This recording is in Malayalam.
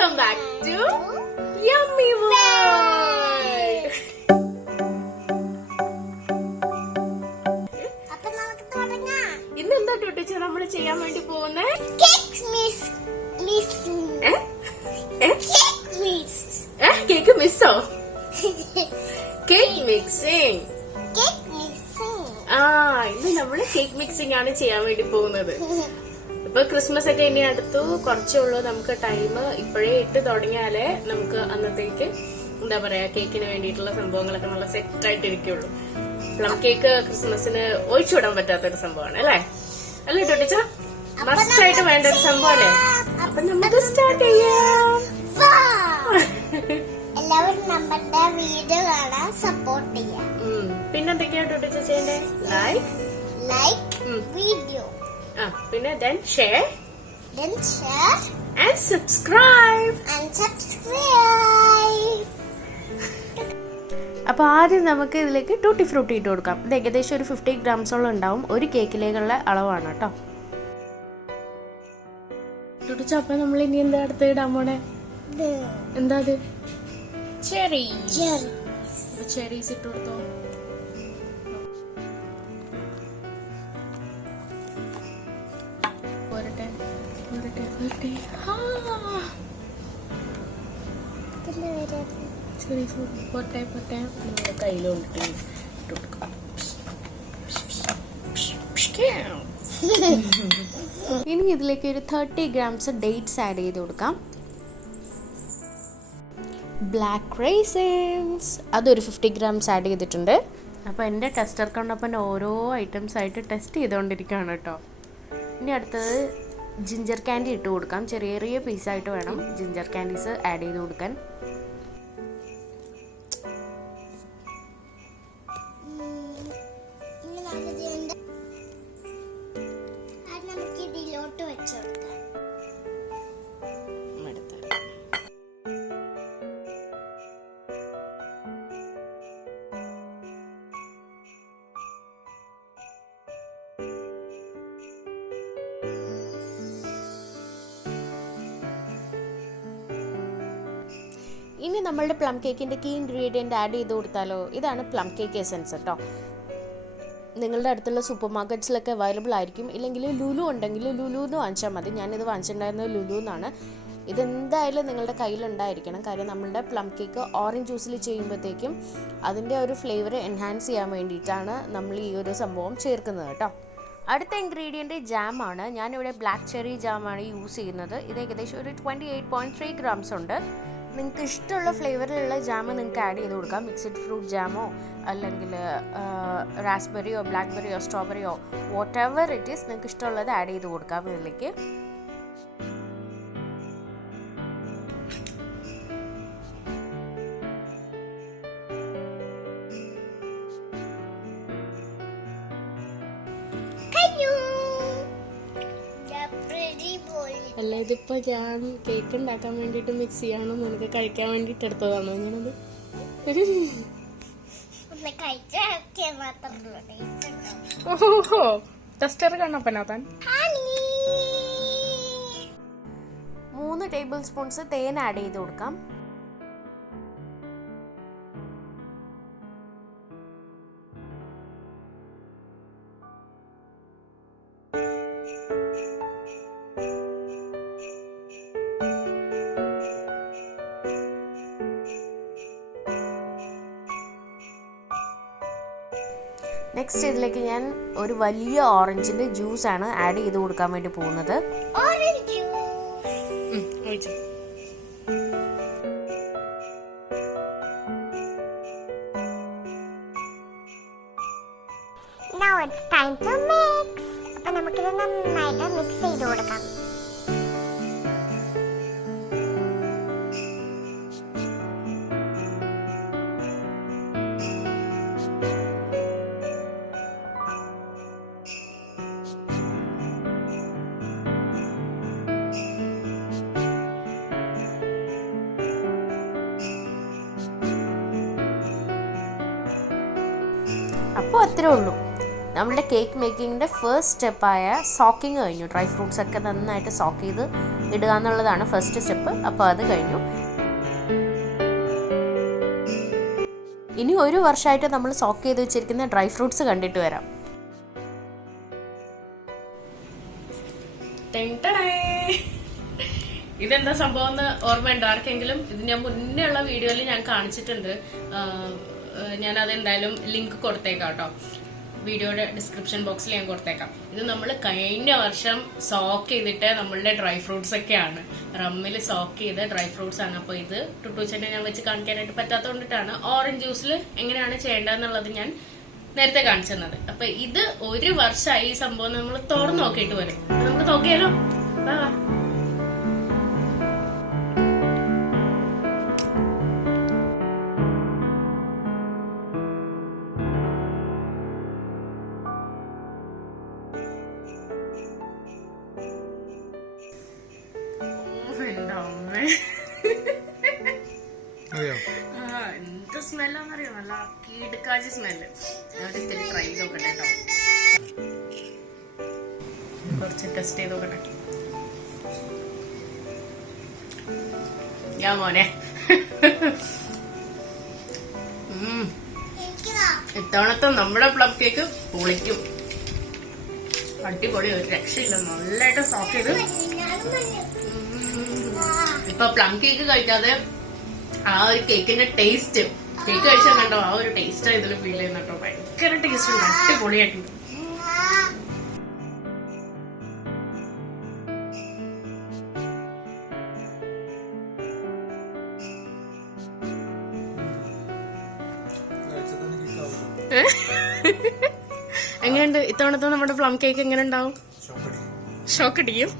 Welcome back to Yummy World. ഇന്ന് എന്താ ടീച്ചർ നമ്മൾ ചെയ്യാൻ വേണ്ടി പോകുന്നത്? കേക്ക് മിസ്സോ? Cake mixing. ഇന്ന് നമ്മള് കേക്ക് മിക്സിംഗ് ആണ് ചെയ്യാൻ വേണ്ടി പോകുന്നത്. ഇപ്പൊ ക്രിസ്മസ് ഒക്കെ ഇനി അടുത്തു കുറച്ചേ ഉള്ളൂ. നമുക്ക് ടൈം ഇപ്പോഴേ ഇട്ട് തുടങ്ങിയാലേ നമുക്ക് അന്നത്തേക്ക് എന്താ പറയാ കേക്കിന് വേണ്ടിയിട്ടുള്ള സംഭവങ്ങളൊക്കെ നല്ല സെറ്റ് ആയിട്ട് ഇരിക്കുള്ളൂ. പ്ലം കേക്ക് ക്രിസ്മസിന് ഒഴിച്ചുവിടാൻ പറ്റാത്തൊരു സംഭവമാണ് അല്ലേ? അല്ലേ ടീച്ചർ? മസ്റ്റ് ആയിട്ട് വേണ്ട ഒരു സംഭവം അല്ലേ? അപ്പൊ നമുക്ക് സ്റ്റാർട്ട് ചെയ്യാം. എല്ലാവരും നമ്മുടെ വീഡിയോ കാണാൻ സപ്പോർട്ട് ചെയ്യാം. പിന്നെന്തൊക്കെയാ ടീച്ചർ ചെയ്യണ്ടേ? ലൈക്ക് വീഡിയോ, പിന്നെ then share and subscribe. അപ്പൊ ആദ്യം നമുക്ക് ഇതിലേക്ക് ടൂട്ടി ഫ്രൂട്ടി ഇട്ട് കൊടുക്കാം. ഇത് ഏകദേശം ഒരു 50 ഗ്രാംസോളം ഉണ്ടാവും. ഒരു കേക്കിലേക്കുള്ള അളവാണ് കേട്ടോ. ടൂട്ടിച്ച, അപ്പൊ നമ്മൾ ഇനി എന്താ അടുത്ത് ഇടാൻ പോണേ? എന്താ അത്? ചെറീസ് ഇട്ട് കൊടുത്തോ. കയ്യിലോട്ട് ഇനി ഇതിലേക്ക് ഒരു 30 ഗ്രാംസ് ഡേറ്റ്സ് ആഡ് ചെയ്ത് കൊടുക്കാം. ബ്ലാക്ക് റൈസിൻസ് അതൊരു 50 ഗ്രാംസ് ആഡ് ചെയ്തിട്ടുണ്ട്. അപ്പോൾ എൻ്റെ ടെസ്റ്റർ കണ്ടപ്പോൾ ഓരോ ഐറ്റംസ് ആയിട്ട് ടെസ്റ്റ് ചെയ്തുകൊണ്ടിരിക്കുകയാണ് കേട്ടോ. ഇനി അടുത്തത് ജിഞ്ചർ ക്യാൻഡി ഇട്ട് കൊടുക്കാം. ചെറിയ ചെറിയ പീസായിട്ട് വേണം ജിഞ്ചർ ക്യാൻഡീസ് ആഡ് ചെയ്ത് കൊടുക്കാൻ. ഇനി നമ്മളുടെ പ്ലം കേക്കിൻ്റെ കീ ഇൻഗ്രീഡിയൻറ്റ് ആഡ് ചെയ്ത് കൊടുത്താലോ? ഇതാണ് പ്ലം കേക്ക് എസൻസ് കേട്ടോ. നിങ്ങളുടെ അടുത്തുള്ള സൂപ്പർ മാർക്കറ്റ്സിലൊക്കെ അവൈലബിൾ ആയിരിക്കും. ഇല്ലെങ്കിൽ ലുലു ഉണ്ടെങ്കിൽ ലുലുന്ന് വാങ്ങിച്ചാൽ മതി. ഞാനിത് വാങ്ങിച്ചിട്ടുണ്ടായിരുന്നത് ലുലുന്നാണ്. ഇതെന്തായാലും നിങ്ങളുടെ കയ്യിലുണ്ടായിരിക്കണം. കാര്യം നമ്മളുടെ പ്ലം കേക്ക് ഓറഞ്ച് ജ്യൂസിൽ ചെയ്യുമ്പോഴത്തേക്കും അതിൻ്റെ ഒരു ഫ്ലേവർ എൻഹാൻസ് ചെയ്യാൻ വേണ്ടിയിട്ടാണ് നമ്മൾ ഈ ഒരു സംഭവം ചേർക്കുന്നത് കേട്ടോ. അടുത്ത ഇൻഗ്രീഡിയൻറ്റ് ജാമാണ്. ഞാനിവിടെ ബ്ലാക്ക് ചെറി ജാമാണ് യൂസ് ചെയ്യുന്നത്. ഇത് ഏകദേശം ഒരു 28.3 ഗ്രാംസ് ഉണ്ട്. നിങ്ങൾക്ക് ഇഷ്ടമുള്ള ഫ്ലേവറിലുള്ള ജാമ് നിങ്ങൾക്ക് ആഡ് ചെയ്ത് കൊടുക്കാം. മിക്സഡ് ഫ്രൂട്ട് ജാമോ അല്ലെങ്കിൽ റാസ്ബെറിയോ ബ്ലാക്ക്ബെറിയോ സ്ട്രോബെറിയോ വാട്ട് എവർ ഇറ്റ് ഈസ് നിങ്ങൾക്ക് ഇഷ്ടമുള്ളത് ആഡ് ചെയ്ത് കൊടുക്കാം ഇതിലേക്ക്. അല്ല, ഇതിപ്പോ ഞാൻ കേക്ക് ഉണ്ടാക്കാൻ വേണ്ടിട്ട് മിക്സ് ചെയ്യാണോ നിനക്ക് കഴിക്കാൻ വേണ്ടിട്ട് എടുത്തതാണോ ഇങ്ങനത്? ഓഹോ, ടെസ്റ്റർ കണ്ണപ്പനാത്താൻ. 3 ടേബിൾ സ്പൂൺസ് തേൻ ആഡ് ചെയ്ത് കൊടുക്കാം. നെക്സ്റ്റ് ഇതിലേക്ക് ഞാൻ ഒരു വലിയ ഓറഞ്ചിന്റെ ജ്യൂസ് ആണ് ആഡ് ചെയ്ത് കൊടുക്കാൻ വേണ്ടി പോകുന്നത്. Now it's time to mix. അപ്പോൾ നമുക്കിത് നന്നായിട്ട് മിക്സ് ചെയ്ത് കൊടുക്കാം. അപ്പോൾ അത്രേ ഉള്ളൂ. നമ്മുടെ കേക്ക് മേക്കിങ്ങിൻ്റെ ഫസ്റ്റ് സ്റ്റെപ്പായ സോക്കിങ് കഴിഞ്ഞു. ഡ്രൈ ഫ്രൂട്ട്സ് ഒക്കെ നന്നായിട്ട് സോക്ക് ചെയ്ത് ഇടുക എന്നുള്ളതാണ് ഫസ്റ്റ് സ്റ്റെപ്പ്. അപ്പോൾ അത് കഴിഞ്ഞു. ഇനി 1 വർഷമായിട്ട് നമ്മൾ സോക്ക് ചെയ്ത് വെച്ചിരിക്കുന്ന ഡ്രൈ ഫ്രൂട്ട്സ് കണ്ടിട്ട് വരാം. ഇതെന്താ സംഭവം എന്ന് ഓർമ്മയുണ്ടോ ആർക്കെങ്കിലും? ഇത് ഞാൻ മുന്നേ ഉള്ള വീഡിയോയിൽ ഞാൻ കാണിച്ചിട്ടുണ്ട്. ഞാൻ അതെന്തായാലും ലിങ്ക് കൊടുത്തേക്കാം കേട്ടോ, വീഡിയോയുടെ ഡിസ്ക്രിപ്ഷൻ ബോക്സിൽ ഞാൻ കൊടുത്തേക്കാം. ഇത് നമ്മൾ കഴിഞ്ഞ വർഷം സോക്ക് ചെയ്തിട്ട് നമ്മളുടെ ഡ്രൈ ഫ്രൂട്ട്സ് ഒക്കെയാണ്, റമ്മിൽ സോക്ക് ചെയ്ത ഡ്രൈ ഫ്രൂട്ട്സ് ആണ്. അപ്പോൾ ഇത് ടുട്ടൂച്ചനെ ഞാൻ വെച്ച് കാണിക്കാനായിട്ട് പറ്റാത്തതുകൊണ്ടിട്ടാണ് ഓറഞ്ച് ജ്യൂസിൽ എങ്ങനെയാണ് ചെയ്യേണ്ടതെന്നുള്ളത് ഞാൻ നേരത്തെ കാണിച്ചു തന്നത്. അപ്പൊ ഇത് 1 വർഷമായി ഈ സംഭവം നമ്മൾ തുറന്നു നോക്കിയിട്ട് വരും. നമുക്ക് നോക്കിയാലോ? എന്ത് സ്മെല്ലാന്നറിയോ, നല്ല കീടുക്കാച്ചി സ്മെല്ല്. ഒരിത്തിരി ട്രൈ ചെയ്ത് നോക്കട്ടെ കേട്ടോ, കുറച്ച് ടെസ്റ്റ് ചെയ്ത് നോക്കട്ടെ. ഞാൻ മോനെ ഇത്തവണത്തെ നമ്മുടെ പ്ലം കേക്ക് പൊളിക്കും. അടിപൊളി, ഒരു രക്ഷയില്ല. നല്ലതായിട്ട് സോക്ക് ചെയ്ത്. ഇപ്പൊ പ്ലം കേക്ക് കഴിക്കാതെ ആ ഒരു കേക്കിന്റെ ടേസ്റ്റ്, കേക്ക് കഴിച്ചാൽ കണ്ടോ, ആ ഒരു ടേസ്റ്റ് ഇതിൽ ഫീൽ ചെയ്യുന്ന കേട്ടോ. ഭയങ്കര ടേസ്റ്റ് ഉണ്ട്, അടിപൊളിയായിട്ടുണ്ട്. എങ്ങനെയുണ്ട് ഇത്തവണത്തെ നമ്മുടെ പ്ലം കേക്ക്? എങ്ങനെ ഉണ്ടാവും? ഷോക്കടിക്കും.